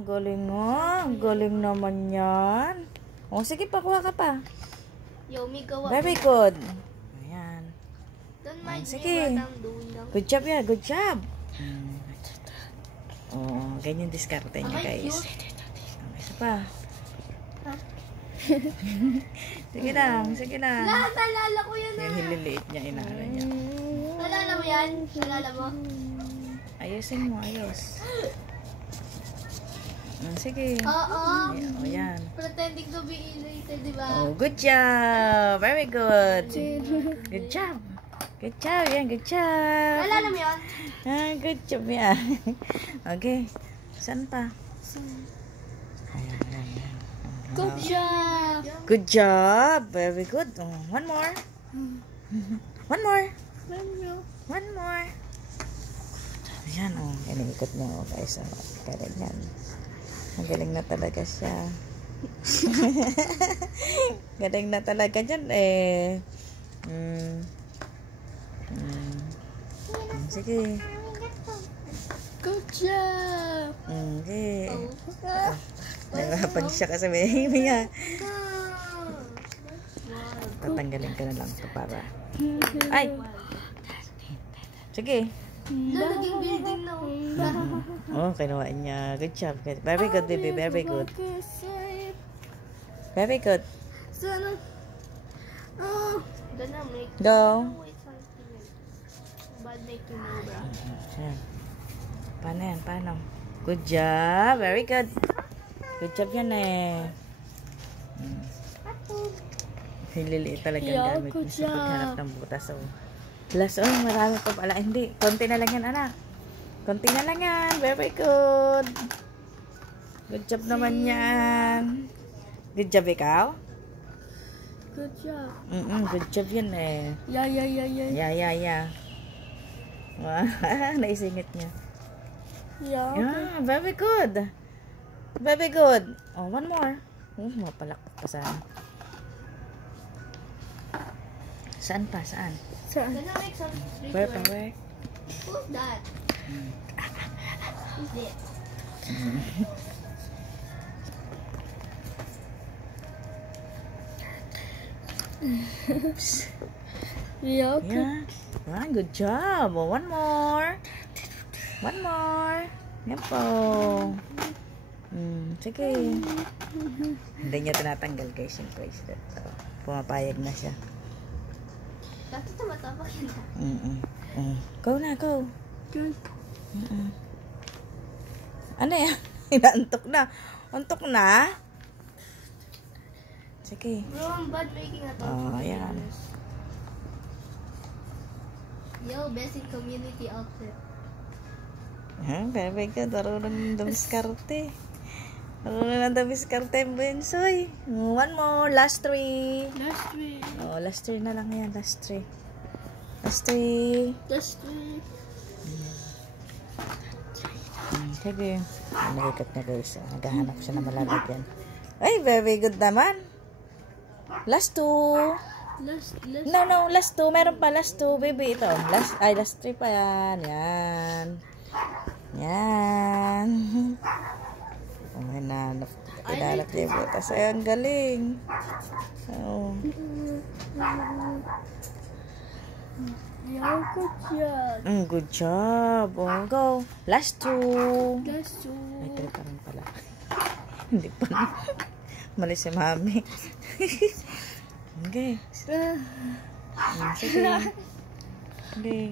ang galing mo. Ang galing naman yan. O, sige, pakuha ka pa. Yomi, gawa. Very good. Ayan. Don't mind me Sige. what I'm doing now. Good job yan. Good job. Oh, ganyan diskarte niya, Okay, guys. cute. Isa pa. Sige lang. Sige lang. Naalala ko yan Yung hililiit niya, inaano niya. Naalala mo yan? Naalala mo? Ayusin mo, ayos. Sige. Oo. O, yan. Pretending to be irritated, di ba? Oh, good job. Very good. Good job. Good job, yan. Good job. Naalala mo yan? Ah, good job yan. Okay. Saan pa? Ayan, ayan, ayan. Good job! Good job. Very good. Oh, one more. One more. One more. Ayan, oh. Iniikot niya, oh, guys. Oh, galing yan. Magaling na talaga siya. Galing na talaga dyan, eh. Sige. Good job! Okay. Nahirapan siya kasi may hihinga. Tatanggalin ka na lang ito para. Ay! Sige. Naging building na. Oh, kinuha niya. Good job. Very good, baby. Very good. Very good. Sana. Oh. Gonna make. Go. Bad making mo, bro. Ayan. Paano yan? Paano? Good job. Very good. Good job yan eh. Hililiit talaga ang gamit mo sa paghanap ng butas. Oh. Last, oh, marami pa pala. Hindi. Konti na lang yan, anak. Konti na lang yan. Very good. Good job naman yan. Good job ikaw? Good job. Good job yan eh. Yeah. Yeah. Wow. Naisingit niya. Yeah. Yeah, very good. Very good. Oh, one more. Mapalakpak pa sana. Saan pa? Saan? Gonna make some street Where? work. Who's that? Who's it? Yeah. Yeah. Wow, good job. Oh, one more. One more. Yan po. Sige. Hindi niya tinatanggal, guys, yung bracelet. So, pumapayag na siya. Dati tumatama siya. Go na, go. Good. Ano yan? Inaantok na. Antok na? Sige. Bro, I'm bad making a Oh, ayan. Yo, best in community outfit. Very good. Marunong dumiskarte. Marunong na dumiskarte yung Bensoy. One more. Last three. Last three. Oh, last three na lang yan. Last three. Last three. Last three. Sige. Nagikot na, guys. Naghahanap siya na malalagyan. Ay, very good naman. Last two. No, last two. Meron pa last two, baby. Ito. Last three pa yan. Yan. Yan. Oh, hinanap niya yung butas. Ay, ang galing. Oh. Yo, good job. Good job. Oh, go. Last two. Last two. Ay, try pa rin pala. Hindi pa na. Mali si mami. Okay. Sige. Okay.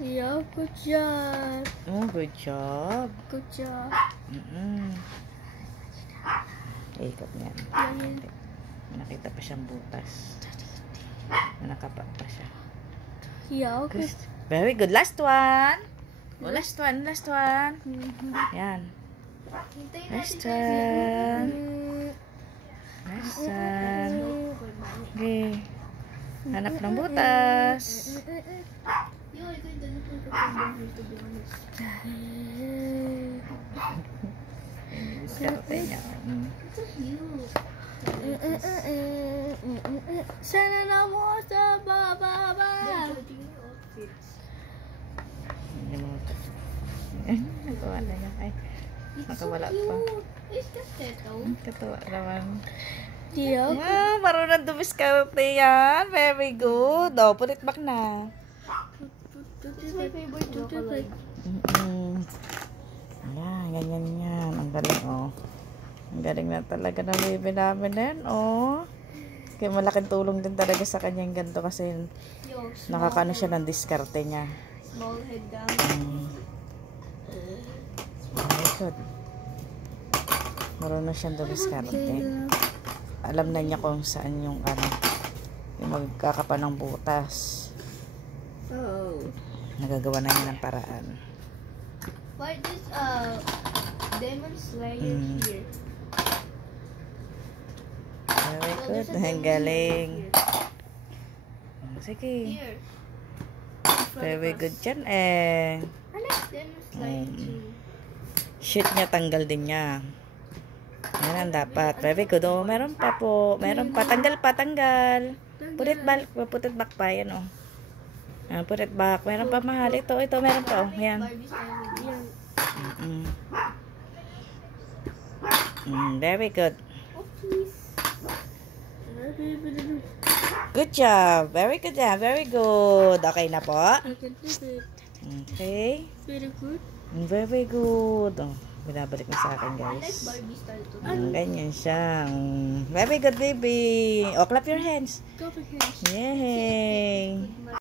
Yo, good job. Oh, good job. Good job. Ikot niya. Nakita pa siyang butas. Nakapa pa siya. Yo, good. Very good. Last one. Oh, last one. Last one. Yan. Last one. Last one. Okay. Hanap ng butas. Yo, ito yung dala ko kapag to be honest. Diskarte niya. It's cute. Sana na mo sa bababa. Nagawa na niya. Ay. Nakawala pa. Cute. Is that turtle? Katawa naman. Yeah. Ah, marunong dumiskarte yan. Very good. Oh, put it back na. This is my favorite turtle. Ayan, ganyan yan. Ang galing, oh. Ang galing na talaga ng baby namin din, oh. Kaya malaking tulong din talaga sa kanyang ganito kasi Yo, nakakano siya ng diskarte niya. small head down. Very good. Marunong siyang dumiskarte. Alam na niya kung saan yung ano, yung magkakapa ng butas. Oh. Nagagawa na niya ng paraan. Why this Demon Slayer here? Very Oh, good. there's a Ang Demon galing. Slayer Sige. here. Very good yan eh. I like Demon Slayer too. Shoot niya, tanggal din niya. Yan ang dapat. Very good. Oh, meron pa po. Meron pa. Tanggal pa, tanggal. Put it back pa. Yan oh. Ah, put it back. Meron pa mahal. Ito, meron pa oh. Yan. Barbie style with yan. Very good. Oh, please. Good job. Very good job. Very good. Okay na po. I can do it. Okay. Very good. Very good. Oh, binabalik mo sa akin, I like guys. Barbie style too. Ganyan siya. Very good, baby. Oh, clap your hands. Go for hands. Yay.